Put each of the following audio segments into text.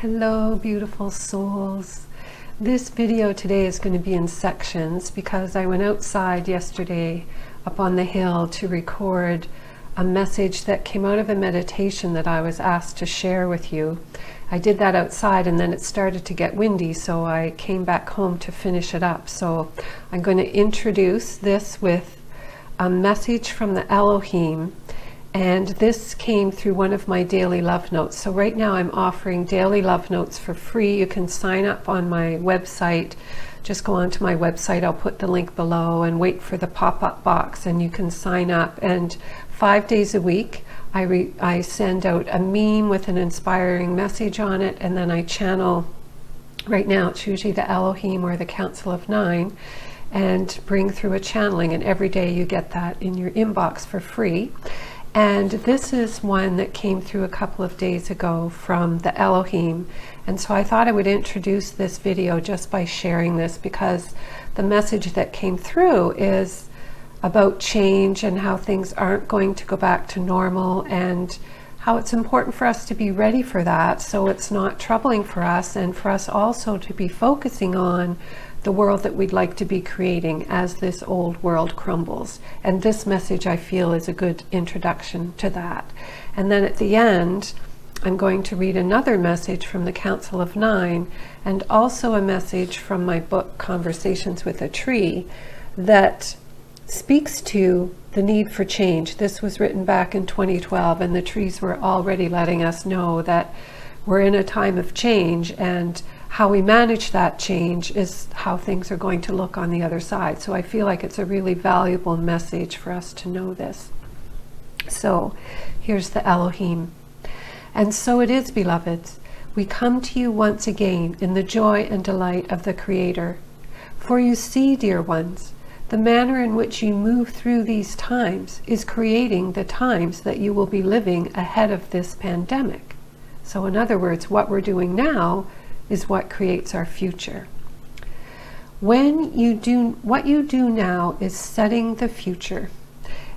Hello, beautiful souls. This video today is going to be in sections because I went outside yesterday up on the hill to record a message that came out of a meditation that I was asked to share with you. I did that outside and then it started to get windy, so I came back home to finish it up. So I'm going to introduce this with a message from the Elohim. And this came through one of my daily love notes. So right now I'm offering daily love notes for free. You can sign up on my website. Just go onto my website. I'll put the link below and wait for the pop-up box and you can sign up. And 5 days a week, I send out a meme with an inspiring message on it. And then I channel, right now it's usually the Elohim or the Council of Nine, and bring through a channeling. And every day you get that in your inbox for free. And this is one that came through a couple of days ago from the Elohim. And so I thought I would introduce this video just by sharing this, because the message that came through is about change and how things aren't going to go back to normal, and how it's important for us to be ready for that so it's not troubling for us, and for us also to be focusing on the world that we'd like to be creating as this old world crumbles. And this message, I feel, is a good introduction to that. And then at the end, I'm going to read another message from the Council of Nine, and also a message from my book, Conversations with a Tree, that speaks to the need for change. This was written back in 2012, and the trees were already letting us know that we're in a time of change, and how we manage that change is how things are going to look on the other side. So I feel like it's a really valuable message for us to know this. So here's the Elohim. And so it is, beloveds. We come to you once again in the joy and delight of the Creator. For you see, dear ones, the manner in which you move through these times is creating the times that you will be living ahead of this pandemic. So in other words, what we're doing now is what creates our future. What you do now is setting the future.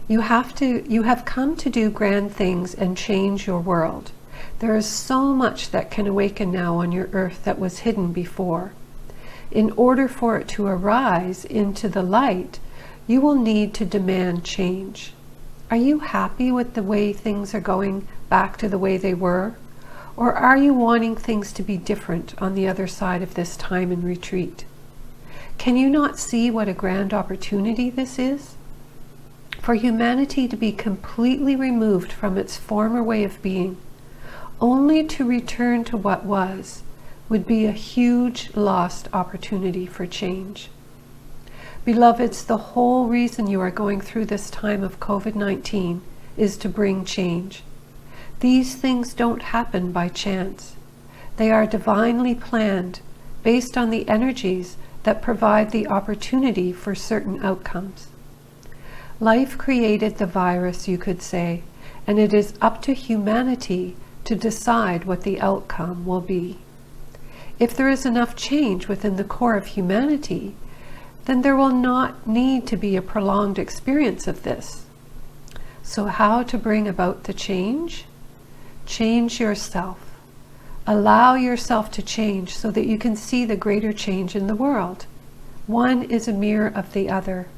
You have come to do grand things and change your world. There is so much that can awaken now on your earth that was hidden before. In order for it to arise into the light, you will need to demand change. Are you happy with the way things are going back to the way they were? Or are you wanting things to be different on the other side of this time and retreat? Can you not see what a grand opportunity this is? For humanity to be completely removed from its former way of being, only to return to what was, would be a huge lost opportunity for change. Beloveds, the whole reason you are going through this time of COVID-19 is to bring change. These things don't happen by chance. They are divinely planned, based on the energies that provide the opportunity for certain outcomes. Life created the virus, you could say, and it is up to humanity to decide what the outcome will be. If there is enough change within the core of humanity, then there will not need to be a prolonged experience of this. So how to bring about the change? Change yourself. Allow yourself to change so that you can see the greater change in the world. One is a mirror of the other.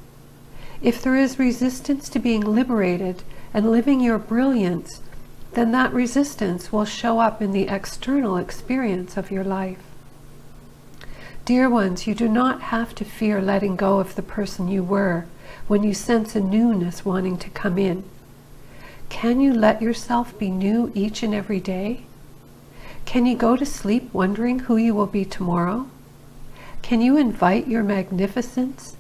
If there is resistance to being liberated and living your brilliance, then that resistance will show up in the external experience of your life. Dear ones, you do not have to fear letting go of the person you were when you sense a newness wanting to come in. Can you let yourself be new each and every day? Can you go to sleep wondering who you will be tomorrow? Can you invite your magnificence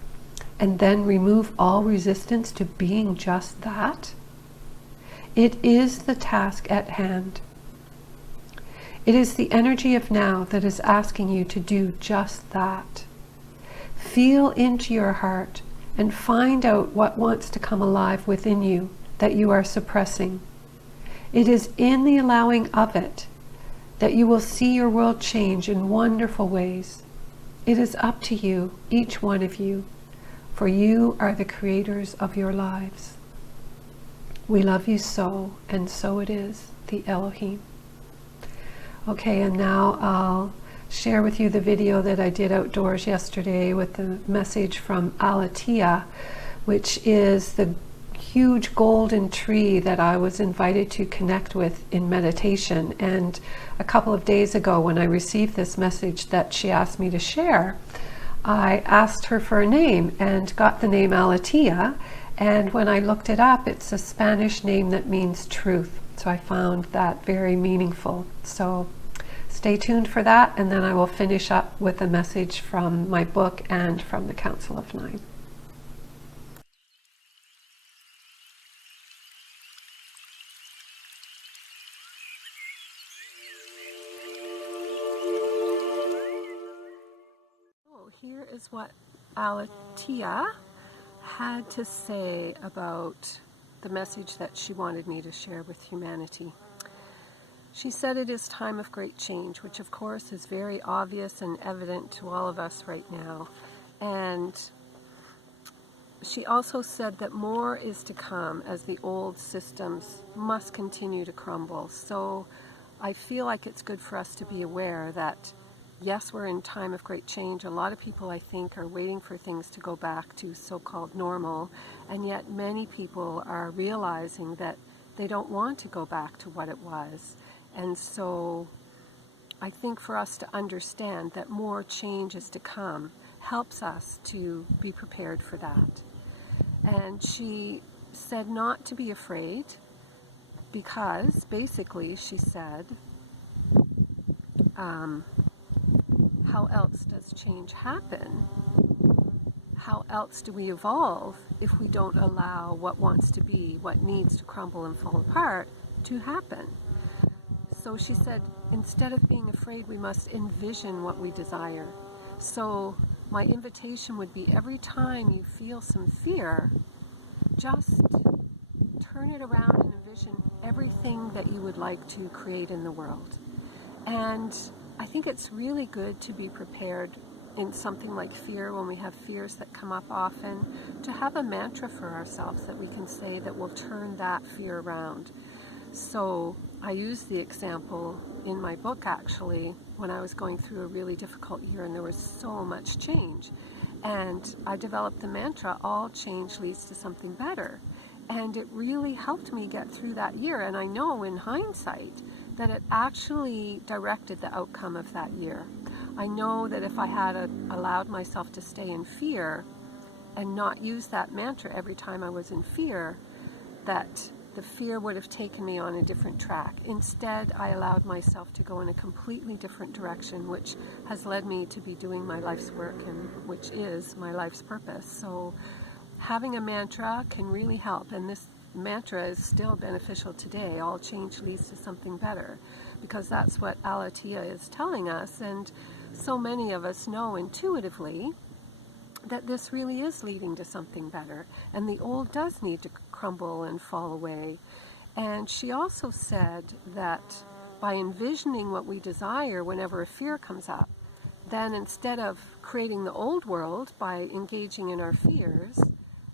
and then remove all resistance to being just that? It is the task at hand. It is the energy of now that is asking you to do just that. Feel into your heart and find out what wants to come alive within you that you are suppressing. It is in the allowing of it that you will see your world change in wonderful ways. It is up to you, each one of you, for you are the creators of your lives. We love you so, and so it is, the Elohim. Okay, and now I'll share with you the video that I did outdoors yesterday with the message from Alatea, which is the huge golden tree that I was invited to connect with in meditation. And a couple of days ago, when I received this message that she asked me to share, I asked her for a name and got the name Alatea. And when I looked it up, it's a Spanish name that means truth. So I found that very meaningful. So stay tuned for that, and then I will finish up with a message from my book and from the Council of Nine. So here is what Alatea had to say about the message that she wanted me to share with humanity. She said it is time of great change, which of course is very obvious and evident to all of us right now. And she also said that more is to come as the old systems must continue to crumble. So I feel like it's good for us to be aware that yes, we're in time of great change. A lot of people, I think, are waiting for things to go back to so-called normal, and yet many people are realizing that they don't want to go back to what it was. And so I think for us to understand that more change is to come helps us to be prepared for that. And she said not to be afraid because basically she said, how else does change happen? How else do we evolve if we don't allow what wants to be, what needs to crumble and fall apart, to happen? So she said, instead of being afraid, we must envision what we desire. So my invitation would be, every time you feel some fear, just turn it around and envision everything that you would like to create in the world. And I think it's really good to be prepared in something like fear, when we have fears that come up often, to have a mantra for ourselves that we can say that will turn that fear around. So I use the example in my book, actually, when I was going through a really difficult year and there was so much change. And I developed the mantra, all change leads to something better. And it really helped me get through that year. And I know in hindsight that it actually directed the outcome of that year. I know that if I had allowed myself to stay in fear and not use that mantra every time I was in fear, that the fear would have taken me on a different track. Instead, I allowed myself to go in a completely different direction, which has led me to be doing my life's work, and which is my life's purpose. So having a mantra can really help, and this mantra is still beneficial today. All change leads to something better, because that's what Alatea is telling us, and so many of us know intuitively that this really is leading to something better, and the old does need to crumble and fall away. And she also said that by envisioning what we desire whenever a fear comes up, then instead of creating the old world by engaging in our fears,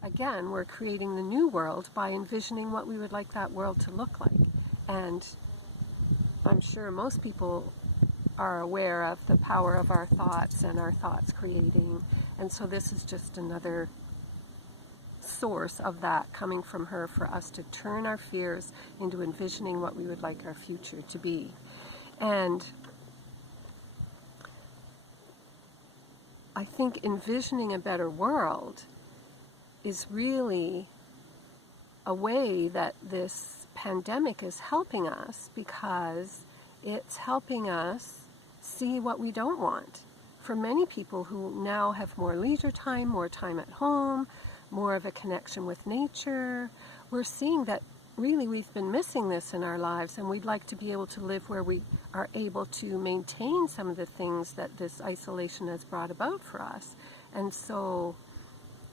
again, we're creating the new world by envisioning what we would like that world to look like. And I'm sure most people are aware of the power of our thoughts and our thoughts creating. And so this is just another source of that coming from her, for us to turn our fears into envisioning what we would like our future to be. And I think envisioning a better world is really a way that this pandemic is helping us, because it's helping us see what we don't want. For many people who now have more leisure time, more time at home, more of a connection with nature, we're seeing that really we've been missing this in our lives, and we'd like to be able to live where we are able to maintain some of the things that this isolation has brought about for us. And so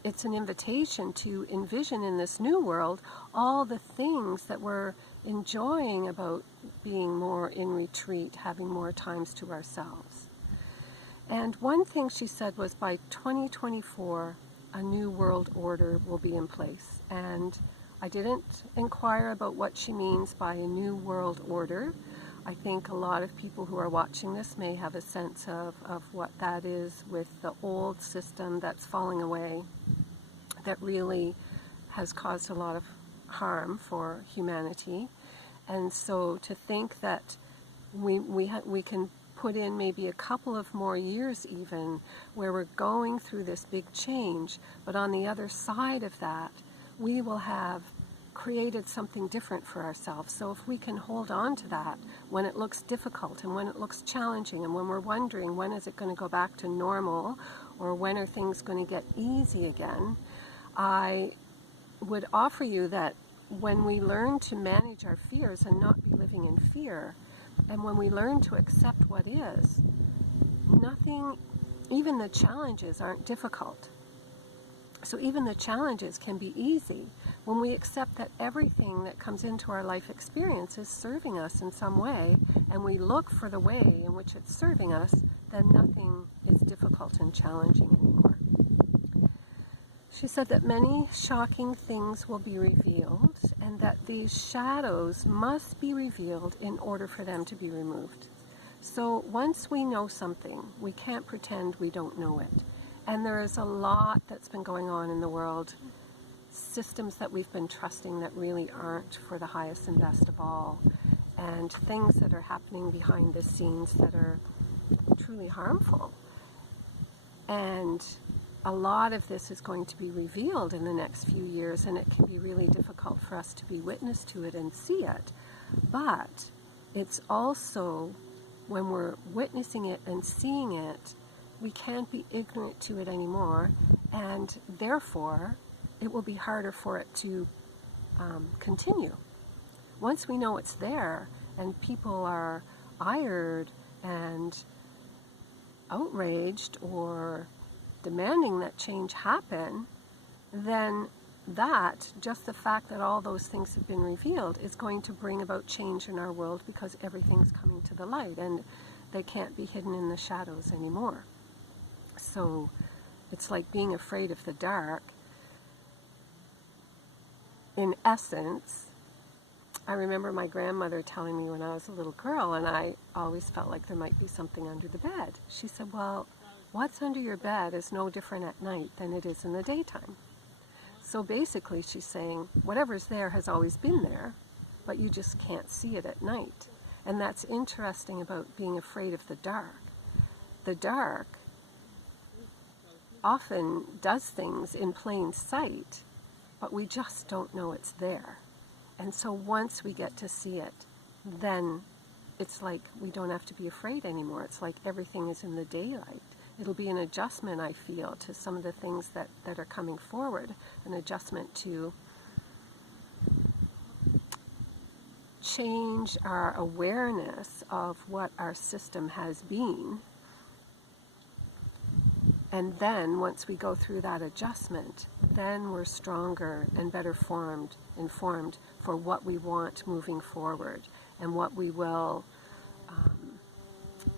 it's an invitation to envision in this new world all the things that we're enjoying about being more in retreat, having more times to ourselves. And one thing she said was, by 2024, a new world order will be in place. And I didn't inquire about what she means by a new world order. I think a lot of people who are watching this may have a sense of what that is with the old system that's falling away, that really has caused a lot of harm for humanity. And so to think that we can put in maybe a couple of more years even where we're going through this big change, but on the other side of that, we will have created something different for ourselves. So if we can hold on to that when it looks difficult and when it looks challenging and when we're wondering when is it going to go back to normal or when are things going to get easy again, I would offer you that when we learn to manage our fears and not be living in fear, and when we learn to accept what is, nothing, even the challenges aren't difficult. So even the challenges can be easy when we accept that everything that comes into our life experience is serving us in some way, and we look for the way in which it's serving us, then nothing is difficult and challenging anymore. She said that many shocking things will be revealed, and that these shadows must be revealed in order for them to be removed. So once we know something, we can't pretend we don't know it. And there is a lot that's been going on in the world, systems that we've been trusting that really aren't for the highest and best of all, and things that are happening behind the scenes that are truly harmful. And a lot of this is going to be revealed in the next few years, and it can be really difficult for us to be witness to it and see it. But it's also, when we're witnessing it and seeing it, we can't be ignorant to it anymore, and therefore it will be harder for it to continue. Once we know it's there and people are ired and outraged or demanding that change happen, then that, just the fact that all those things have been revealed, is going to bring about change in our world, because everything's coming to the light and they can't be hidden in the shadows anymore. So it's like being afraid of the dark. In essence, I remember my grandmother telling me when I was a little girl, and I always felt like there might be something under the bed. She said, well, what's under your bed is no different at night than it is in the daytime. So basically she's saying whatever's there has always been there, but you just can't see it at night. And that's interesting about being afraid of the dark. The dark often does things in plain sight, but we just don't know it's there. And so once we get to see it, then it's like we don't have to be afraid anymore. It's like everything is in the daylight. It'll be an adjustment, I feel, to some of the things that are coming forward, an adjustment to change our awareness of what our system has been. And then once we go through that adjustment, then we're stronger and better informed for what we want moving forward and what we will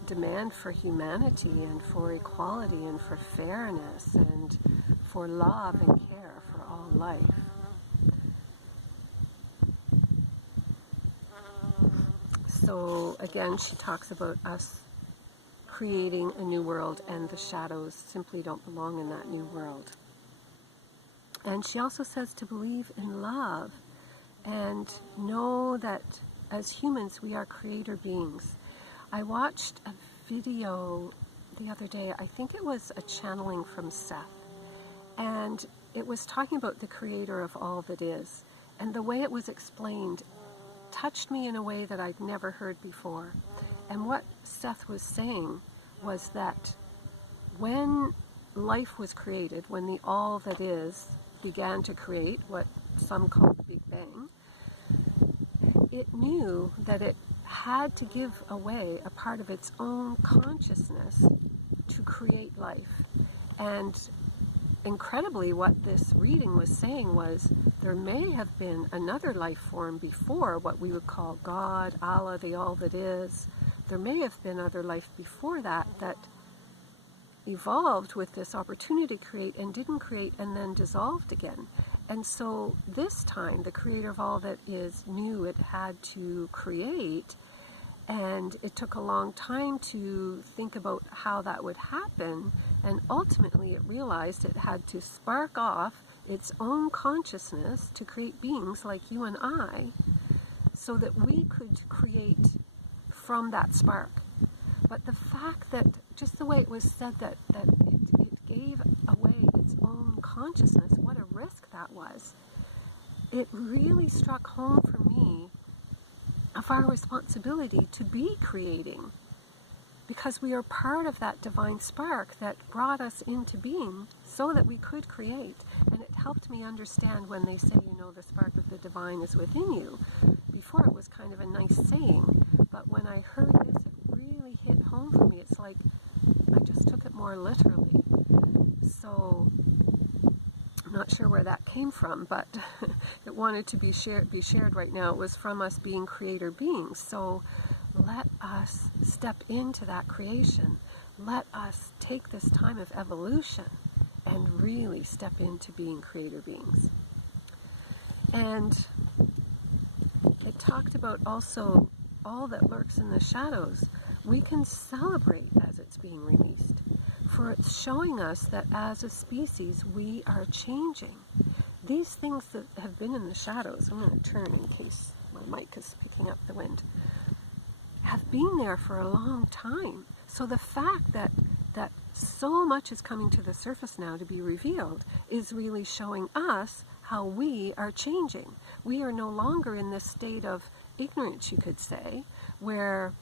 demand for humanity and for equality and for fairness and for love and care for all life. So again, she talks about us creating a new world, and the shadows simply don't belong in that new world. And she also says to believe in love and know that as humans we are creator beings. I watched a video the other day, I think it was a channeling from Seth, and it was talking about the creator of all that is, and the way it was explained touched me in a way that I'd never heard before. And what Seth was saying was that when life was created, when the all that is began to create what some call the Big Bang, it knew that it had to give away a part of its own consciousness to create life. And incredibly, what this reading was saying was there may have been another life form before, what we would call God, Allah, the all that is. There may have been other life before that evolved with this opportunity to create and didn't create and then dissolved again. And so this time the creator of all that is knew it had to create, And it took a long time to think about how that would happen, and ultimately it realized it had to spark off its own consciousness to create beings like you and I, so that we could create from that spark. But the fact that, just the way it was said, that it gave away its own consciousness, what a risk that was, it really struck home for me of our responsibility to be creating, because we are part of that divine spark that brought us into being so that we could create. And it helped me understand when they say, the spark of the divine is within you. Before it was kind of a nice saying, but when I heard this, it really hit home for me. It's like I just took it more literally. So I'm not sure where that came from, but it wanted to be shared right now. It was from us being creator beings. So let us step into that creation. Let us take this time of evolution and really step into being creator beings. And it talked about also all that lurks in the shadows. We can celebrate as it's being released, for it's showing us that as a species we are changing. These things that have been in the shadows, I'm going to turn in case my mic is picking up the wind, have been there for a long time. So the fact that so much is coming to the surface now to be revealed is really showing us how we are changing. We are no longer in this state of ignorance, you could say, where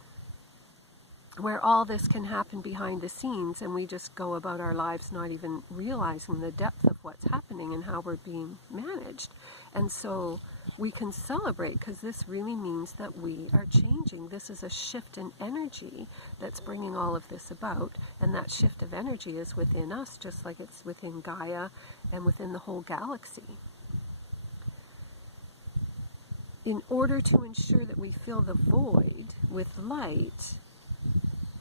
all this can happen behind the scenes and we just go about our lives not even realizing the depth of what's happening and how we're being managed. And so we can celebrate, because this really means that we are changing. This is a shift in energy that's bringing all of this about, and that shift of energy is within us, just like it's within Gaia and within the whole galaxy. In order to ensure that we fill the void with light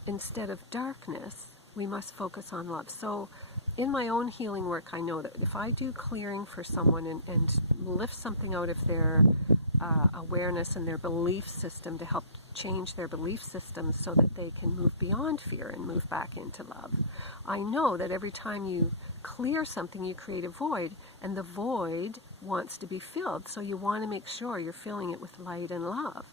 instead of darkness, we must focus on love. So in my own healing work, I know that if I do clearing for someone and lift something out of their awareness and their belief system to help change their belief systems so that they can move beyond fear and move back into love, I know that every time you clear something, you create a void, and the void wants to be filled. So you want to make sure you're filling it with light and love.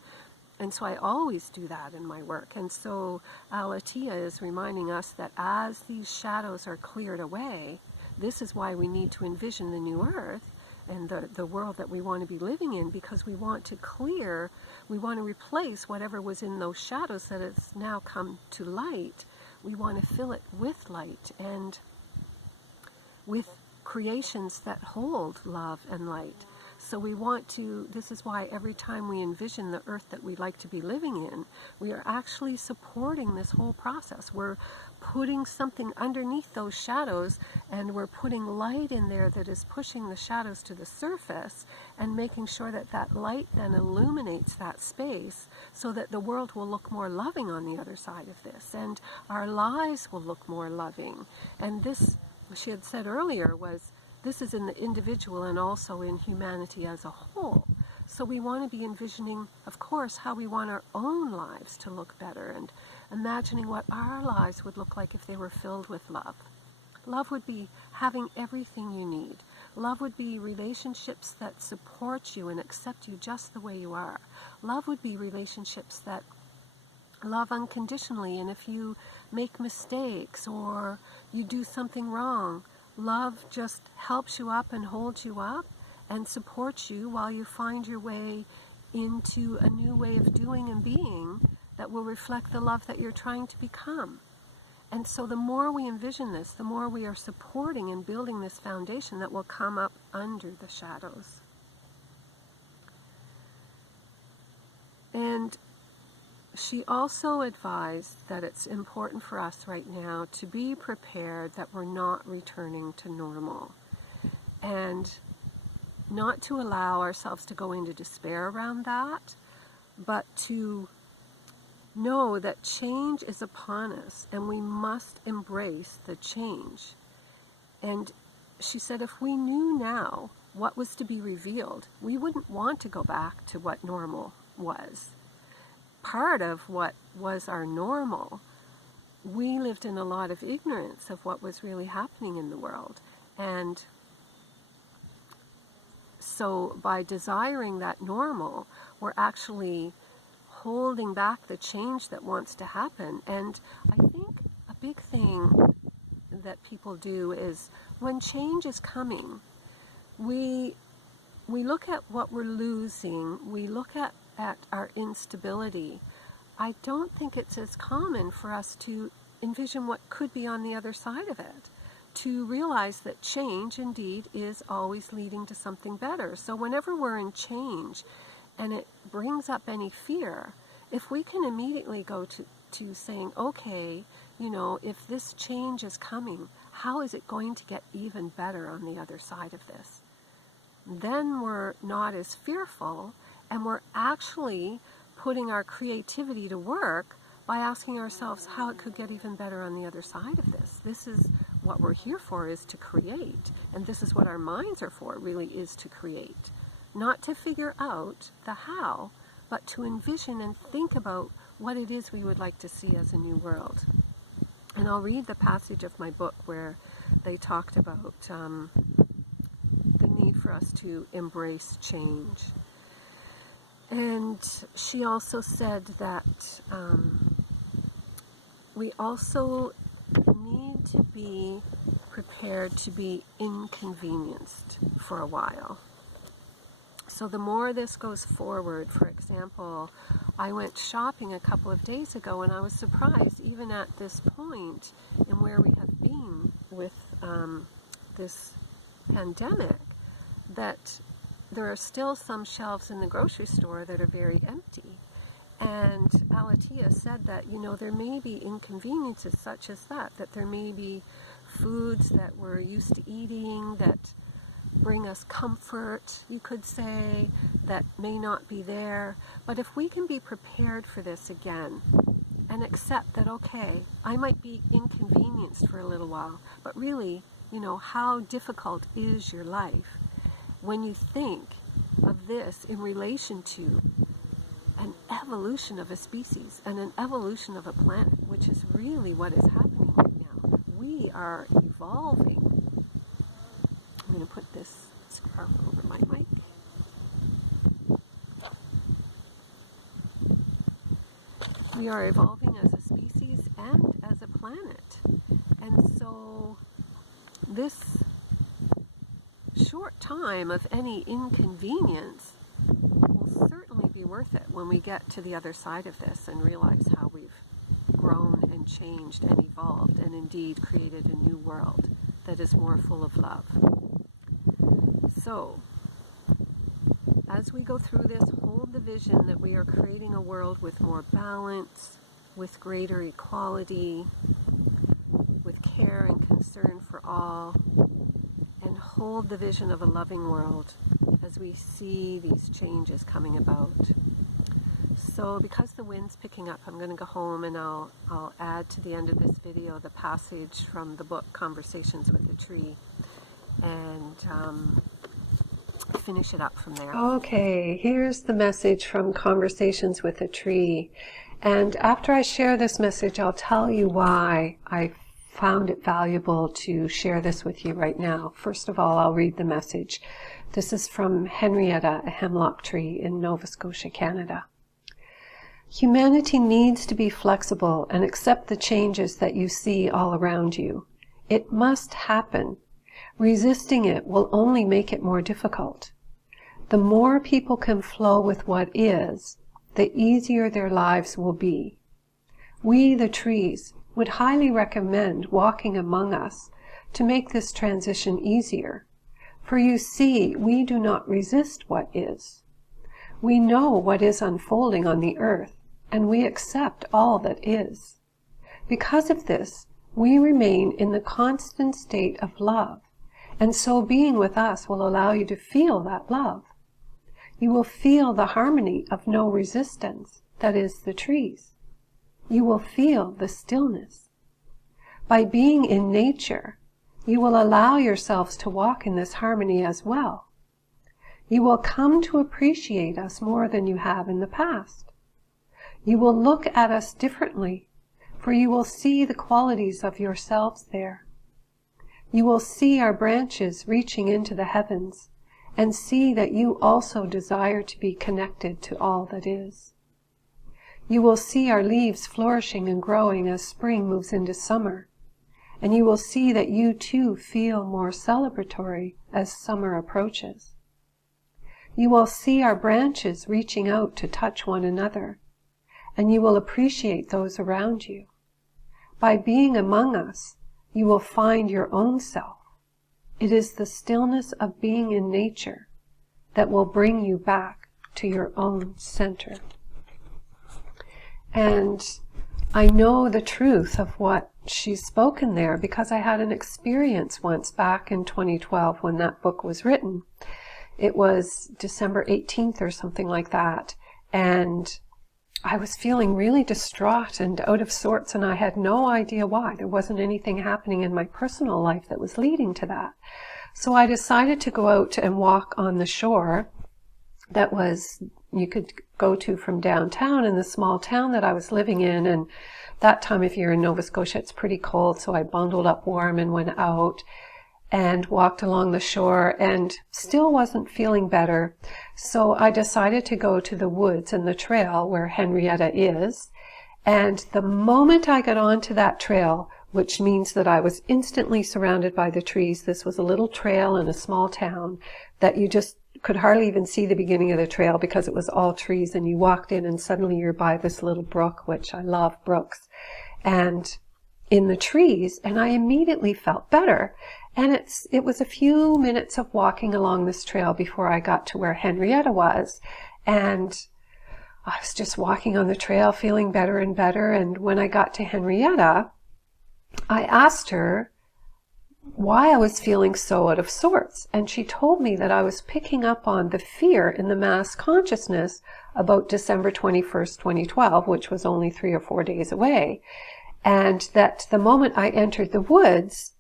And so I always do that in my work. And so Alatia is reminding us that as these shadows are cleared away, this is why we need to envision the new earth and the world that we want to be living in, because we want to clear, we want to replace whatever was in those shadows that has now come to light. We want to fill it with light and with creations that hold love and light. So we want to, this is why every time we envision the earth that we'd like to be living in, we are actually supporting this whole process. We're putting something underneath those shadows, and we're putting light in there that is pushing the shadows to the surface and making sure that that light then illuminates that space so that the world will look more loving on the other side of this, and our lives will look more loving. And this, she had said earlier, was this is in the individual and also in humanity as a whole. So we want to be envisioning, of course, how we want our own lives to look better, and imagining what our lives would look like if they were filled with love. Love would be having everything you need. Love would be relationships that support you and accept you just the way you are. Love would be relationships that love unconditionally, and if you make mistakes or you do something wrong, love just helps you up and holds you up and supports you while you find your way into a new way of doing and being that will reflect the love that you're trying to become. And so the more we envision this, the more we are supporting and building this foundation that will come up under the shadows. And she also advised that it's important for us right now to be prepared that we're not returning to normal, and not to allow ourselves to go into despair around that, but to know that change is upon us and we must embrace the change. And she said if we knew now what was to be revealed, we wouldn't want to go back to what normal was. part of what was our normal, we lived in a lot of ignorance of what was really happening in the world. And so by desiring that normal, we're actually holding back the change that wants to happen. And I think a big thing that people do is when change is coming, we look at what we're losing, we look at our instability. I don't think it's as common for us to envision what could be on the other side of it, to realize that change indeed is always leading to something better. So whenever we're in change and it brings up any fear, if we can immediately go to saying, okay, if this change is coming, how is it going to get even better on the other side of this? Then we're not as fearful, and we're actually putting our creativity to work by asking ourselves how it could get even better on the other side of this. This is what we're here for, is to create. And this is what our minds are for, really, is to create. Not to figure out the how, but to envision and think about what it is we would like to see as a new world. And I'll read the passage of my book where they talked about the need for us to embrace change. And she also said that we also need to be prepared to be inconvenienced for a while. So the more this goes forward, for example, I went shopping a couple of days ago, and I was surprised, even at this point in where we have been with this pandemic, that there are still some shelves in the grocery store that are very empty. And Alatia said that, there may be inconveniences such as that there may be foods that we're used to eating that bring us comfort, you could say, that may not be there. But if we can be prepared for this again and accept that, okay, I might be inconvenienced for a little while, but really, how difficult is your life when you think of this in relation to an evolution of a species and an evolution of a planet, which is really what is happening right now. We are evolving. I'm going to put this scarf over my mic. We are evolving as a species and as a planet. And so this short time of any inconvenience will certainly be worth it when we get to the other side of this and realize how we've grown and changed and evolved and indeed created a new world that is more full of love. So, as we go through this, hold the vision that we are creating a world with more balance, with greater equality, with care and concern for all, and hold the vision of a loving world as we see these changes coming about. So because the wind's picking up, I'm going to go home and I'll add to the end of this video the passage from the book Conversations with a Tree, and finish it up from there. Okay, here's the message from Conversations with a Tree. And after I share this message, I'll tell you why I found it valuable to share this with you right now. First of all, I'll read the message. This is from Henrietta, a hemlock tree in Nova Scotia, Canada. Humanity needs to be flexible and accept the changes that you see all around you. It must happen. Resisting it will only make it more difficult. The more people can flow with what is, the easier their lives will be. We, the trees, would highly recommend walking among us to make this transition easier. For you see, we do not resist what is. We know what is unfolding on the earth, and we accept all that is. Because of this, we remain in the constant state of love, and so being with us will allow you to feel that love. You will feel the harmony of no resistance, that is the trees. You will feel the stillness. By being in nature, you will allow yourselves to walk in this harmony as well. You will come to appreciate us more than you have in the past. You will look at us differently, for you will see the qualities of yourselves there. You will see our branches reaching into the heavens, and see that you also desire to be connected to all that is. You will see our leaves flourishing and growing as spring moves into summer, and you will see that you too feel more celebratory as summer approaches. You will see our branches reaching out to touch one another, and you will appreciate those around you. By being among us, you will find your own self. It is the stillness of being in nature that will bring you back to your own center. And I know the truth of what she's spoken there because I had an experience once back in 2012 when that book was written. It was December 18th or something like that. And I was feeling really distraught and out of sorts, and I had no idea why. There wasn't anything happening in my personal life that was leading to that. So I decided to go out and walk on the shore that was, you could go to from downtown in the small town that I was living in. And that time, if you're in Nova Scotia, it's pretty cold. So I bundled up warm and went out and walked along the shore and still wasn't feeling better. So I decided to go to the woods and the trail where Henrietta is. And the moment I got onto that trail, which means that I was instantly surrounded by the trees, this was a little trail in a small town that you just could hardly even see the beginning of the trail because it was all trees, and you walked in and suddenly you're by this little brook, which I love brooks, and in the trees, and I immediately felt better. And it was a few minutes of walking along this trail before I got to where Henrietta was. And I was just walking on the trail feeling better and better. And when I got to Henrietta, I asked her why I was feeling so out of sorts. And she told me that I was picking up on the fear in the mass consciousness about December 21st, 2012, which was only 3 or 4 days away. And that the moment I entered the woods,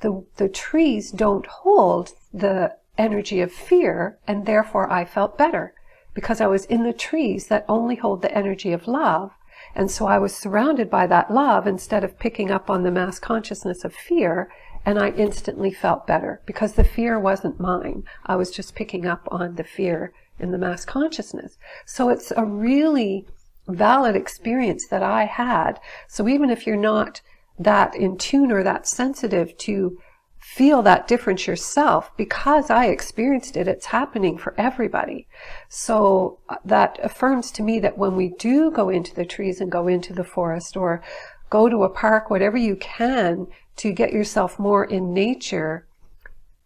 the trees don't hold the energy of fear, and therefore I felt better because I was in the trees that only hold the energy of love. And so I was surrounded by that love instead of picking up on the mass consciousness of fear, and I instantly felt better because the fear wasn't mine. I was just picking up on the fear in the mass consciousness. So it's a really valid experience that I had. So even if you're not that in tune or that sensitive to feel that difference yourself, because I experienced it, it's happening for everybody. So that affirms to me that when we do go into the trees and go into the forest or go to a park, whatever you can to get yourself more in nature,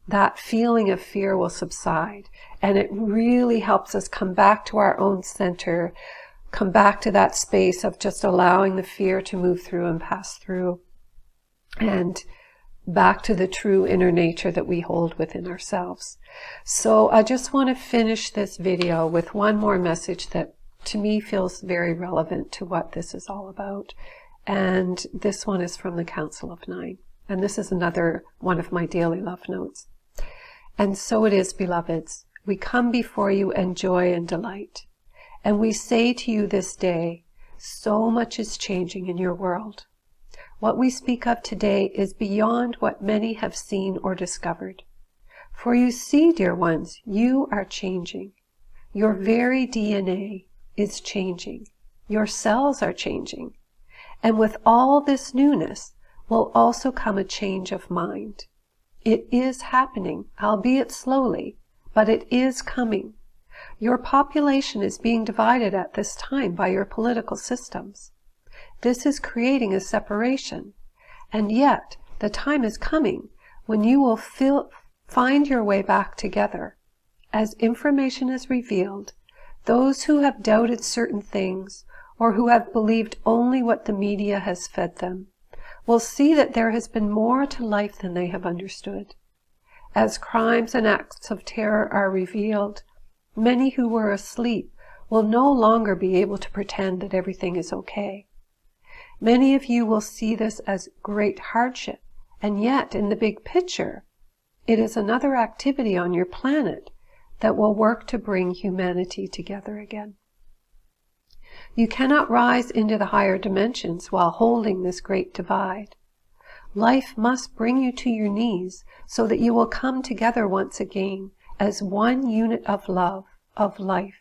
that feeling of fear will subside. And it really helps us come back to our own center, come back to that space of just allowing the fear to move through and pass through, and back to the true inner nature that we hold within ourselves. So I just want to finish this video with one more message that to me feels very relevant to what this is all about. And this one is from the Council of Nine. And this is another one of my daily love notes. And so it is, beloveds, we come before you in joy and delight. And we say to you this day, so much is changing in your world. What we speak of today is beyond what many have seen or discovered. For you see, dear ones, you are changing. Your very DNA is changing. Your cells are changing. And with all this newness will also come a change of mind. It is happening, albeit slowly, but it is coming. Your population is being divided at this time by your political systems. This is creating a separation, and yet the time is coming when you will find your way back together. As information is revealed, those who have doubted certain things or who have believed only what the media has fed them will see that there has been more to life than they have understood. As crimes and acts of terror are revealed, many who were asleep will no longer be able to pretend that everything is okay. Many of you will see this as great hardship, and yet in the big picture, it is another activity on your planet that will work to bring humanity together again. You cannot rise into the higher dimensions while holding this great divide. Life must bring you to your knees so that you will come together once again as one unit of love, of life.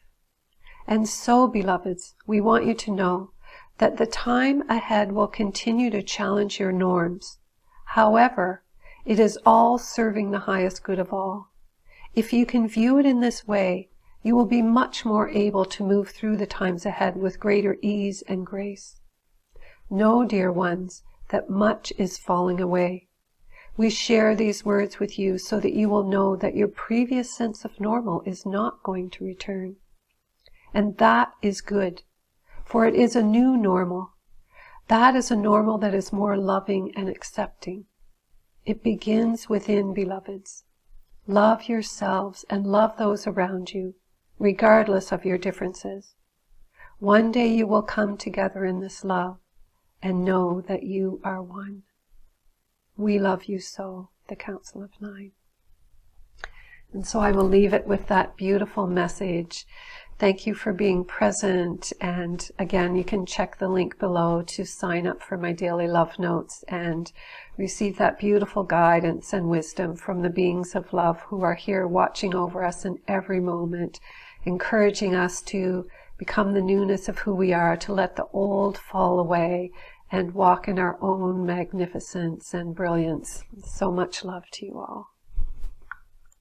And so, beloveds, we want you to know that the time ahead will continue to challenge your norms. However, it is all serving the highest good of all. If you can view it in this way, you will be much more able to move through the times ahead with greater ease and grace. Know, dear ones, that much is falling away. We share these words with you so that you will know that your previous sense of normal is not going to return. And that is good, for it is a new normal. That is a normal that is more loving and accepting. It begins within, beloveds. Love yourselves and love those around you, regardless of your differences. One day you will come together in this love and know that you are one. We love you so, the Council of Nine. And so I will leave it with that beautiful message. Thank you for being present. And again, you can check the link below to sign up for my daily love notes and receive that beautiful guidance and wisdom from the beings of love who are here watching over us in every moment, encouraging us to become the newness of who we are, to let the old fall away and walk in our own magnificence and brilliance. So much love to you all.